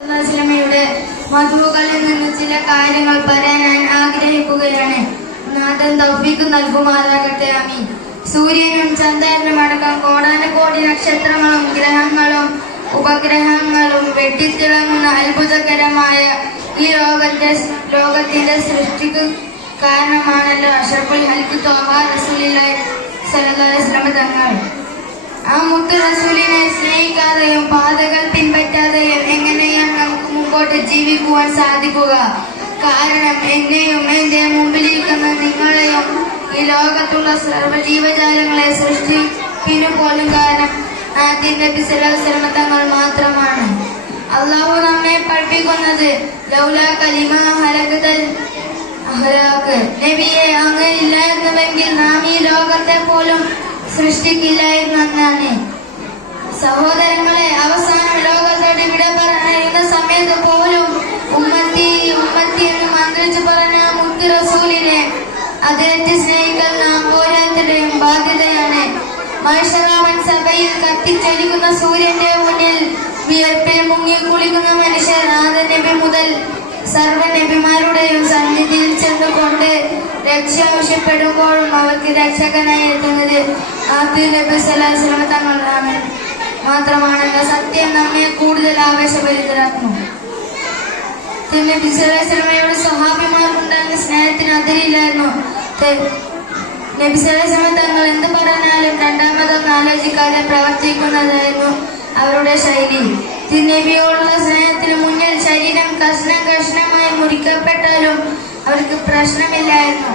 യുടെ മധുകളിൽ നിന്ന് ചില കാര്യങ്ങൾ പറയാൻ ഞാൻ ആഗ്രഹിക്കുകയാണ്. നാഥൻ തൗഫീഖ് നൽകുമാറാകട്ടെ. ആമീൻ. സൂര്യനും ചന്ദ്രനും അടക്കം കോടാനുകോടി നക്ഷത്രങ്ങളും ഗ്രഹങ്ങളും ഉപഗ്രഹങ്ങളും വെട്ടിത്തിളങ്ങുന്ന അത്ഭുതകരമായ ഈ ലോകത്തിന്റെ സൃഷ്ടിക്ക് കാരണമാണല്ലോ അഷ്റഫുൽ ഹൽഖ് ത്വാഹ റസൂലുള്ളാഹി സ്വല്ലല്ലാഹു അലൈഹി വസല്ലം തങ്ങൾ. ആ മുത്ത് റസൂലിനെ സ്നേഹിക്കാതെയും പാതകൾ പിൻപറ്റാതെയും എങ്ങനെയാണ് നമുക്ക് മുമ്പോട്ട് ജീവിക്കുവാൻ സാധിക്കുക? കാരണം എന്നെയും എന്റെ മുമ്പിലിരിക്കുന്ന നിങ്ങളെയും ഈ ലോകത്തുള്ള സർവ്വജീവജാലങ്ങളെ സൃഷ്ടിപ്പിനു പോലും കാരണം ആദ്യ നബി സല്ലല്ലാഹു അലൈഹി വസല്ലം തങ്ങൾ മാത്രമാണ്. അള്ളാഹു നമ്മെ പഠിപ്പിക്കുന്നത് ലൗലാ കലിമ ഹലകതൽ അഹ്ലാഖ്, നബിയെ അങ്ങ് ഇല്ലായിരുന്നുവെങ്കിൽ നാം ഈ ലോകത്തെ പോലും സൃഷ്ടിക്കില്ലായിരുന്നു എന്നാണ്. സഹോദരങ്ങളെ, അവസാനം ലോകത്തോട് വിട പറയുന്ന സമയത്ത് പോലും ഉമ്മത്തി ഉമ്മത്തി എന്ന് മന്ത്രിച്ചു പറഞ്ഞ മുത്ത് റസൂലിനെ അദ്ദേഹത്തെ സ്നേഹിക്കാൻ നാം ഓരോരുത്തരുടെയും ബാധ്യതയാണ്. മഹ്ശറാവൻ സഭയിൽ കത്തിച്ചൊലിക്കുന്ന സൂര്യന്റെ മുന്നിൽ വിയർപ്പിൽ മുങ്ങി കുളിക്കുന്ന മനുഷ്യർ ആദം നബി മുതൽ സർവ്വ നബിമാരുടെയും സന്നിധിയിൽ ചെന്നുകൊണ്ട് രക്ഷ ആവശ്യപ്പെടുമ്പോഴും അവർക്ക് രക്ഷകനായി എത്തുന്നത് ആദ്യ നബി സല്ലല്ലാഹു അലൈഹി വസല്ലം തങ്ങളാണ് മാത്രമാണെന്ന സത്യം നമ്മെ കൂടുതൽ ആവേശഭരിതരാക്കുന്നു. നബി സല്ലല്ലാഹു അലൈഹി വസല്ലമയോട് സ്വഹാബിമാർക്കുണ്ടായിരുന്ന സ്നേഹത്തിന് അതിരില്ലായിരുന്നു. നബി സല്ലല്ലാഹു അലൈഹി വസല്ലം തങ്ങൾ എന്ത് പറഞ്ഞാലും രണ്ടാമതൊന്നും ആലോചിക്കാതെ പ്രവർത്തിക്കുന്നതായിരുന്നു അവരുടെ ശൈലി. നബിയോടുള്ള സ്നേഹത്തിന് മുന്നിൽ ശരീരം കഷ്ണം കഷ്ണമായി മുറിക്കപ്പെട്ടാലും അവർക്ക് പ്രശ്നമില്ലായിരുന്നു.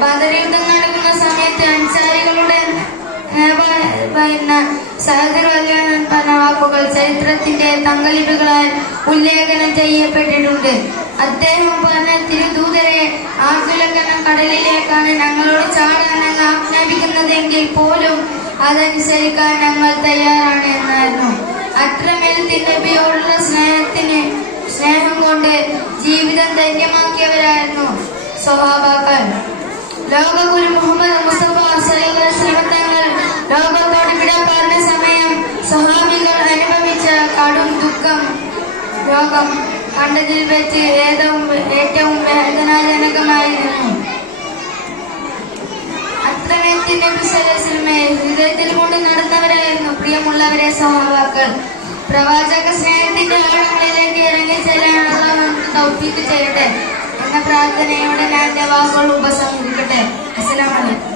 ബദർ യുദ്ധം നടക്കുന്ന സമയത്ത് അൻസാരികളുടെ പറഞ്ഞ വാക്കുകൾ ചരിത്രത്തിന്റെ തങ്കലിപികളാൽ ഉല്ലേഖനം ചെയ്യപ്പെട്ടിട്ടുണ്ട്. അദ്ദേഹം പറഞ്ഞ, തിരുദൂതരെ, ആർദ്ദുലക്കനം കടലിലേക്കാണ് ഞങ്ങളോട് ചാടാൻ ആജ്ഞാപിക്കുന്നതെങ്കിൽ പോലും അതനുസരിക്കാൻ ഞങ്ങൾ തയ്യാറാണ് എന്നായിരുന്നു. അത്രമേൽ നബിയോടുള്ള സ്നേഹം കൊണ്ട് ജീവിതം ധന്യമാക്കിയവരായിരുന്നു സ്വഹാബാക്കൾ. ലോകഗുരു മുഹമ്മദ് മുസ്തഫ സ്വല്ലല്ലാഹു അലൈഹി വസല്ലം തങ്ങൾ ലോകത്തോട് വിട പറഞ്ഞ സമയം സ്വഹാബികൾ അനുഭവിച്ച കടും ദുഃഖം ലോകം കണ്ടതിൽ വെച്ച് ഏറ്റവും വേദനാജനകമായിരുന്നു. അത്രമേൽ നബി സല്ലല്ലാഹു അലൈഹി വസല്ലമയെ ഹൃദയത്തിൽ കൊണ്ട് നടന്നവരായിരുന്നു പ്രിയമുള്ളവരെ സ്വഹാബാക്കൾ. പ്രവാചക സ്നേഹത്തിന്റെ ആഴങ്ങളിലേക്ക് ഇറങ്ങിച്ചെല്ലാൻ അല്ലാഹു നമുക്ക് തൗഫീഖ് ചെയ്യട്ടെ എന്ന പ്രാർത്ഥനയോടെ ഞാൻ എന്റെ വാക്കുകൾ ഉപസംഹരിക്കട്ടെ. അസ്സലാമു അലൈക്കും.